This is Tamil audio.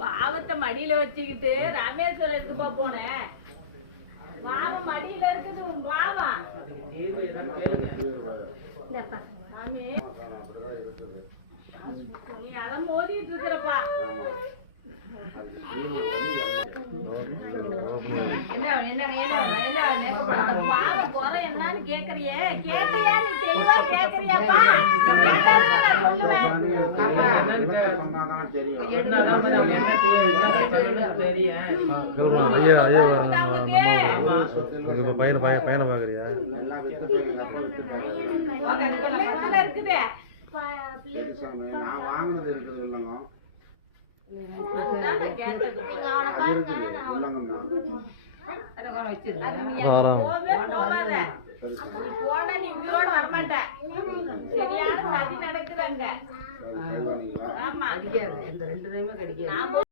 பாவத்தை மடியில வச்சுக்கிட்டு ராமேஸ்வரம் இருக்குப்பா போனேன் பாவம் மடியில இருக்குது உன் பாவம். சாமி. நீ அதை மோதிட்டு இருக்கிறப்பா. என்ன என்ன என்ன என்ன அந்த பாவம் குறை என்னன்னு கேக்குறியே. கேட்டியா நீ தெளிவா கேக்குறியாப்பா? ஐயா ஐயா அவங்களுக்கு பையனை பையன் பையனை பார்க்குறியா நான் வாங்கினது இருக்குது இல்லைங்க நான் அது நீ வரோம். போவே உயிரோட வரமாட்ட. சரியான சதி நடக்குது ஆமா. இந்த ரெண்டு டைமே கிடைக்காது